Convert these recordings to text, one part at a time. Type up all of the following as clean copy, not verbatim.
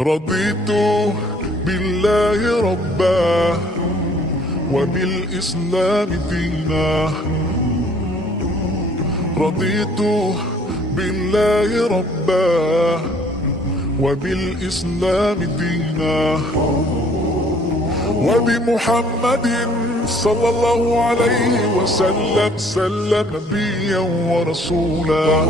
رضيت بالله ربا وبالإسلام دينا. رضيت بالله ربا وبالإسلام دينا، وبمحمد صلى الله عليه وسلم نبيا ورسولا.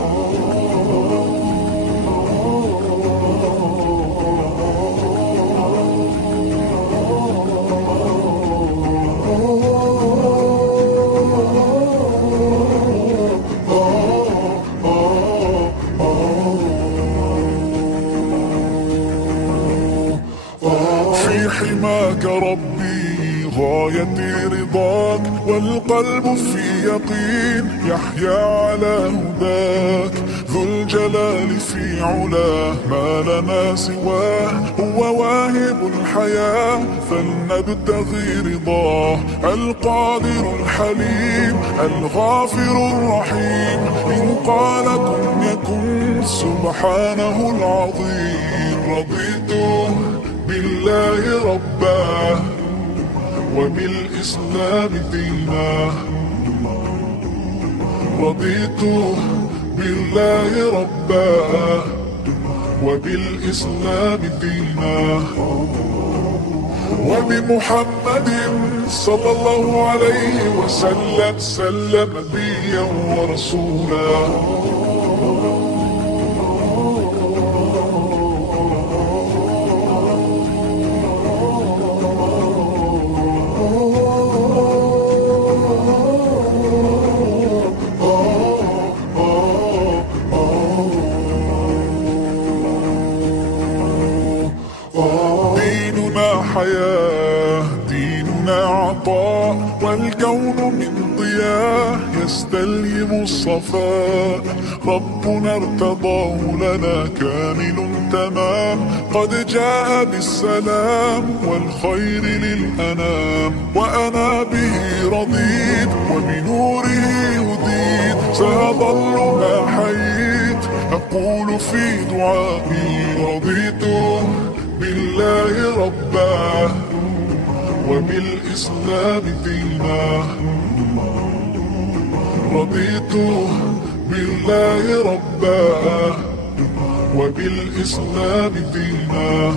في حماك ربي غايتي رضاك، والقلب في يقين يحيا على هداك. ذو الجلال في علاه ما لنا سواه، هو واهب الحياة فلنبتغي رضاه. القادر الحليم الغافر الرحيم، إن قال كن يكن سبحانه العظيم. رضيت بالله ربا وبالإسلام دينا. رضيت بالله ربا وبالإسلام دينا، وبمحمد صلى الله عليه وسلم نبيا ورسولا. ديننا حياة، ديننا عطاء، والكون من ضياء يستلهم الصفاء. ربنا ارتضاه لنا كامل تمام، قد جاء بالسلام والخير للأنام. وأنا به رضيت وبنوره هديت، سأظل ما حييت أقول في دعائي. رضيت بالله ربا وبالإسلام دينا. رضيت بالله ربا وبالإسلام دينا،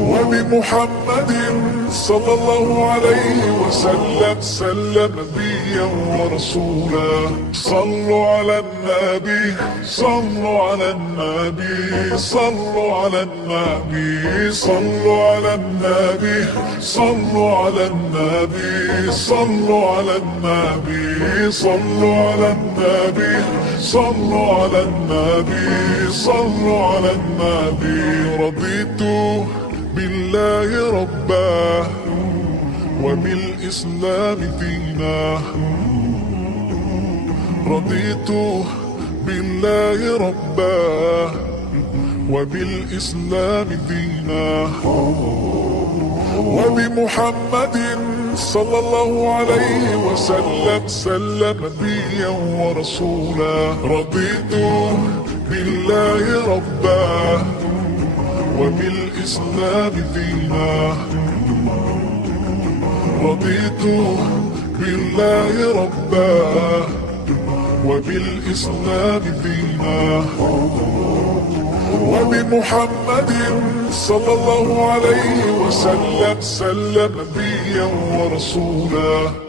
وبمحمد صلى الله عليه وسلم نبيا ورسولا. صلوا على النبي، صلوا على النبي، صلوا على النبي، صلوا على النبي، صلوا على النبي، صلوا على النبي، صلوا على النبي، صلوا على النبي، صلوا على النبي. رضيت بالله ربا وبالإسلام دينا. رضيت بالله ربا وبالإسلام دينا، وبمحمد صلى الله عليه وسلم نبيا ورسولا. رضيت بالله ربا وبالإسلام دينا. رضيت بالله ربا وبالإسلام دينا، وبمحمد صلى الله عليه وسلم نبيا ورسولا.